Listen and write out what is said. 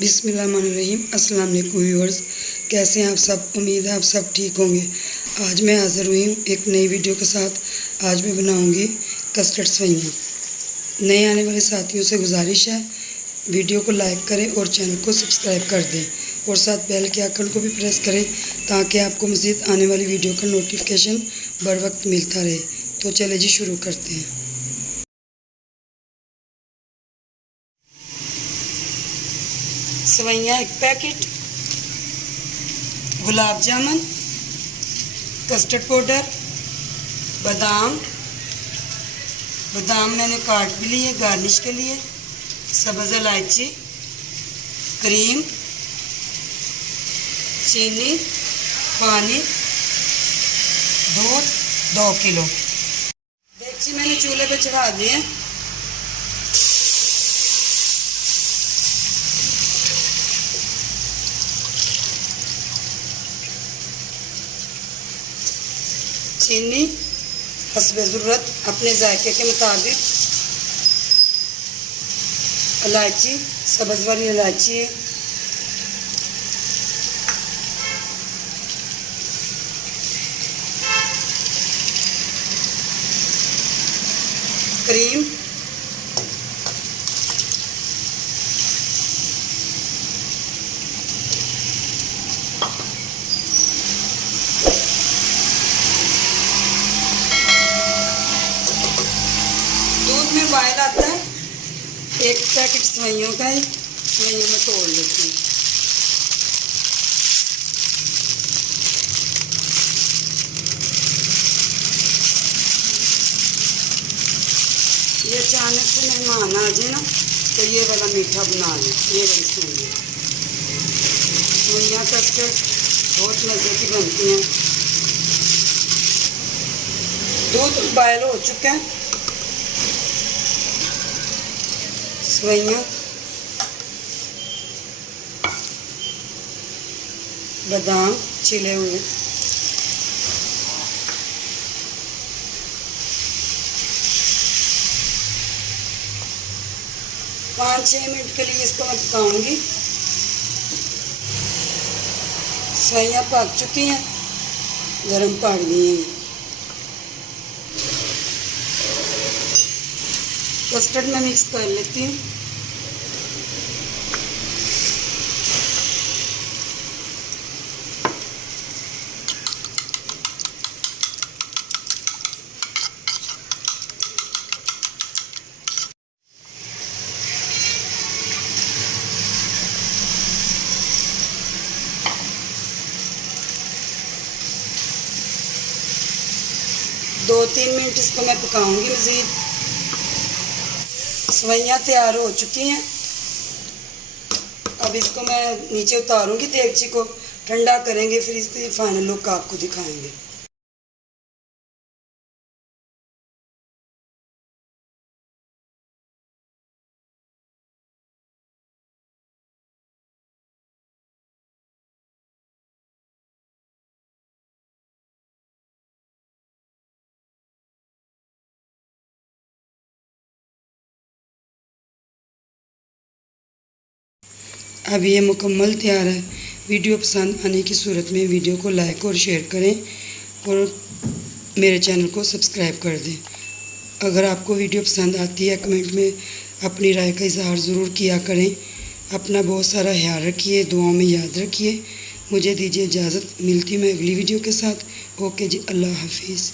बिस्मिल्लाहिर्रहमानिर्रहीम। अस्सलाम वालेकुम व्यूअर्स, कैसे हैं आप सब। उम्मीद है आप सब ठीक होंगे। आज मैं हाज़िर हुई हूँ एक नई वीडियो के साथ। आज मैं बनाऊँगी कस्टर्ड सेवइयाँ। नए आने वाले साथियों से गुजारिश है वीडियो को लाइक करें और चैनल को सब्सक्राइब कर दें और साथ बेल के आइकन को भी प्रेस करें ताकि आपको मज़ीद आने वाली वीडियो का नोटिफिकेशन बर वक्त मिलता रहे। तो चले जी शुरू करते हैं। सेवइयाँ 1 packet, gulab jamun, custard powder, बादाम मैंने काट भी लिए गार्निश के लिए, सब्ज़ इलायची, क्रीम, चीनी, पानी, दूध 2 किलो। डेगची मैंने चूल्हे पे चढ़ा दिए। चीनी हस्बे ज़रूरत अपने जायके के मुताबिक, इलायची सब्ज़ वाली इलायची है, क्रीम, दूध में बॉयल आता है। 1 पैकेट सेवइयों का ही सेवइयों में तोड़ लेती हूँ। ये अचानक से मेहमान आ जाए ना तो ये वाला मीठा बना लें। ये वाली सेवइयाँ कस्टर्ड बहुत मज़े की बनती हैं। दूध बॉयल हो चुका है। सेवइयाँ, बादाम छिले हुए, पाँच 6 मिनट के लिए इसको मैं पकाऊंगी। सेवइयाँ पक चुकी हैं, गरम पड़ गई हैं। कस्टर्ड में मिक्स कर लेती हूँ। दो 3 मिनट इसको मैं पकाऊंगी मज़ीद। सेवइयाँ तैयार हो चुकी हैं। अब इसको मैं नीचे उतारूंगी, देगची को ठंडा करेंगे, फिर इसकी फाइनल लुक आपको दिखाएंगे। अब ये मुकम्मल तैयार है। वीडियो पसंद आने की सूरत में वीडियो को लाइक और शेयर करें और मेरे चैनल को सब्सक्राइब कर दें। अगर आपको वीडियो पसंद आती है कमेंट में अपनी राय का इजहार ज़रूर किया करें। अपना बहुत सारा ख्याल रखिए, दुआओं में याद रखिए। मुझे दीजिए इजाज़त, मिलती मैं अगली वीडियो के साथ। ओके जी, अल्लाह हाफिज़।